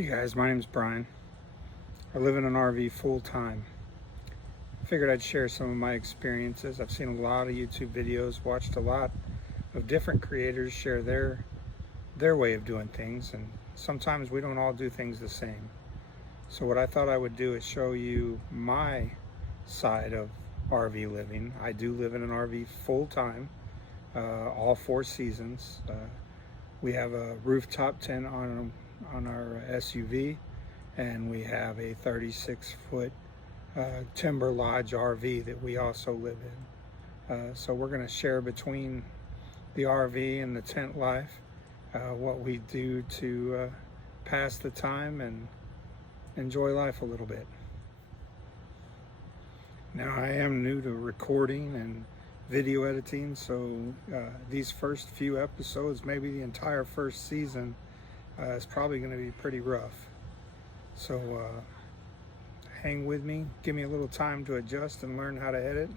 Hey guys, my name's Brian. I live in an RV full-time. Figured I'd share some of my experiences. I've seen a lot of YouTube videos, watched a lot of different creators share their way of doing things, and sometimes we don't all do things the same. So what I thought I would do is show you my side of RV living. I do live in an RV full-time, all 4 seasons. We have a rooftop tent on our SUV, and we have a 36-foot timber lodge RV that we also live in. So we're going to share between the RV and the tent life, what we do to pass the time and enjoy life a little bit. Now, I am new to recording and video editing, so these first few episodes, maybe the entire first season, is probably going to be pretty rough. So hang with me, give me a little time to adjust and learn how to edit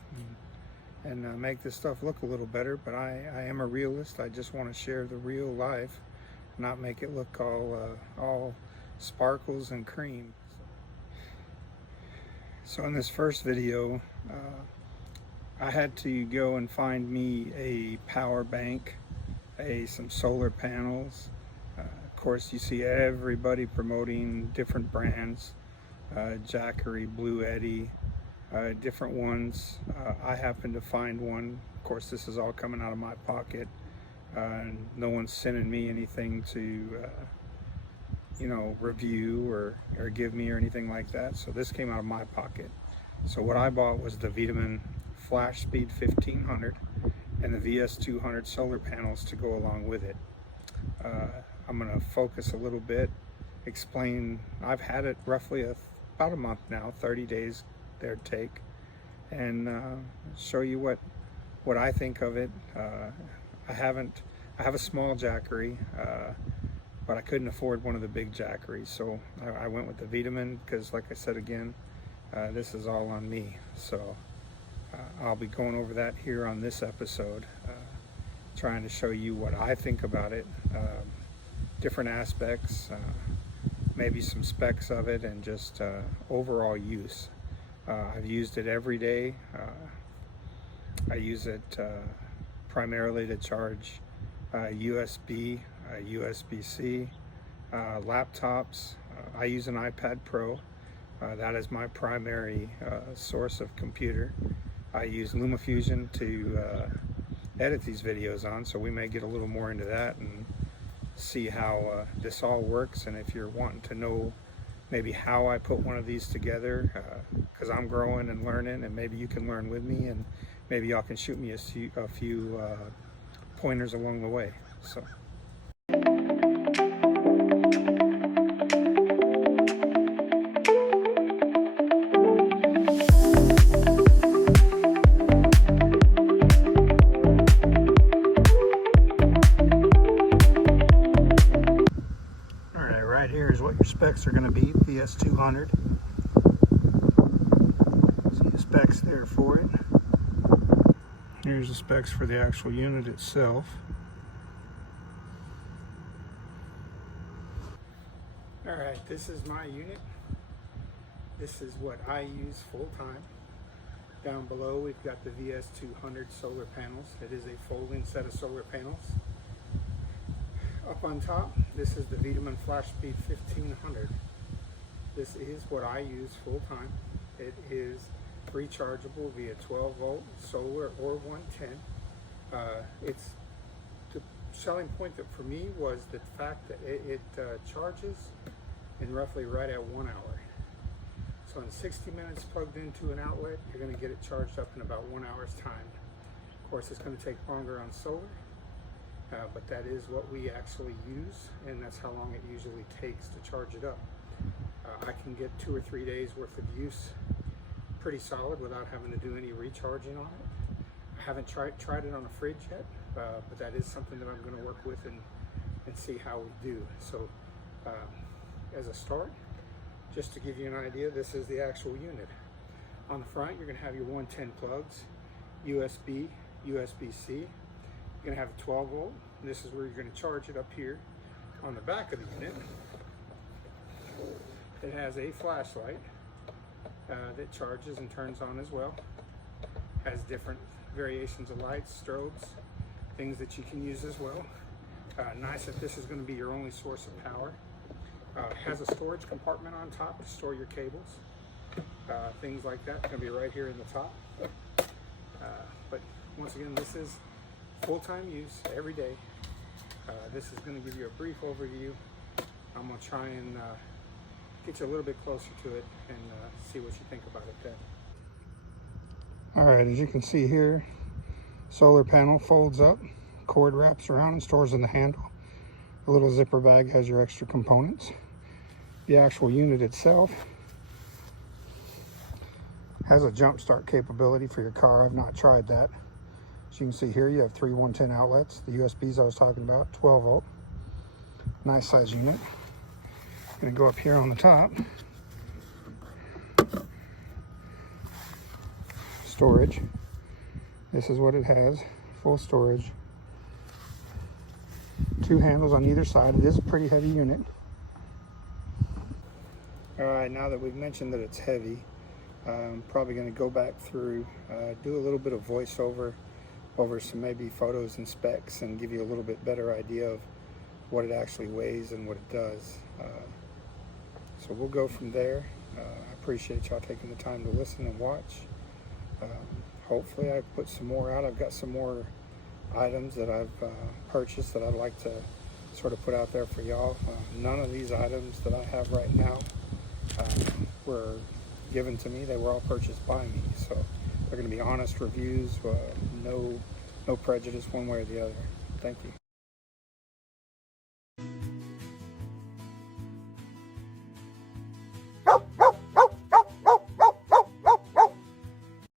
and make this stuff look a little better. But I am a realist. I just want to share the real life, not make it look all sparkles and cream. So in this first video, I had to go and find me a power bank, some solar panels. Of course, you see everybody promoting different brands, Jackery, Blue Eddy, different ones. I happened to find one. Of course, this is all coming out of my pocket. No one's sending me anything to review or give me or anything like that. So this came out of my pocket. So what I bought was the Vtoman Flashspeed 1500 and the VS200 solar panels to go along with it. I'm going to focus a little bit, explain. I've had it roughly about a month now, 30 days their take, and show you what I think of it. I have a small Jackery, but I couldn't afford one of the big Jackeries, so I went with the Vtoman because, like I said again, this is all on me. So I'll be going over that here on this episode, trying to show you what I think about it, different aspects, maybe some specs of it, and just overall use. I've used it every day. I use it primarily to charge USB, USB-C, laptops. I use an iPad Pro. That is my primary source of computer. I use LumaFusion to edit these videos on, so we may get a little more into that and see how this all works. And if you're wanting to know maybe how I put one of these together, because I'm growing and learning, and maybe you can learn with me, and maybe y'all can shoot me a few pointers along the way. So. Right here is what your specs are going to be, VS200. See the specs there for it. Here's the specs for the actual unit itself. Alright, this is my unit. This is what I use full time. Down below we've got the VS200 solar panels. It is a folding set of solar panels. Up on top, this is the Vtoman Flashspeed 1500. This is what I use full time. It is rechargeable via 12 volt solar or 110. It's the selling point that for me was the fact that it charges in roughly right at 1 hour. So in 60 minutes plugged into an outlet, you're going to get it charged up in about 1 hour's time. Of course, it's going to take longer on solar. But that is what we actually use, and that's how long it usually takes to charge it up. I can get 2 or 3 days worth of use pretty solid without having to do any recharging on it. I haven't tried it on a fridge yet, but that is something that I'm going to work with and see how we do. So as a start, just to give you an idea, this is the actual unit. On the front, you're going to have your 110 plugs, USB, USB-C. You're going to have a 12 volt. This is where you're going to charge it up here. On the back of the unit, It has a flashlight that charges and turns on as well. Has different variations of lights, strobes, things that you can use as well. Nice that this is going to be your only source of power. Has a storage compartment on top to store your cables. Things like that, going to be right here in the top. But once again, this is full-time use every day. This is going to give you a brief overview. I'm going to try and get you a little bit closer to it and see what you think about it then. All right, as you can see here, solar panel folds up, cord wraps around and stores in the handle. The little zipper bag has your extra components. The actual unit itself has a jump start capability for your car. I've not tried that. As you can see here, you have 3 110 outlets. The USBs I was talking about, 12 volt. Nice size unit. Gonna go up here on the top. Storage. This is what it has, full storage. 2 handles on either side. It is a pretty heavy unit. All right, now that we've mentioned that it's heavy, I'm probably going to go back through, do a little bit of voiceover over some maybe photos and specs and give you a little bit better idea of what it actually weighs and what it does. So we'll go from there. I appreciate y'all taking the time to listen and watch. Hopefully I put some more out. I've got some more items that I've purchased that I'd like to sort of put out there for y'all. None of these items that I have right now were given to me. They were all purchased by me, so they're going to be honest reviews, no prejudice one way or the other. Thank you.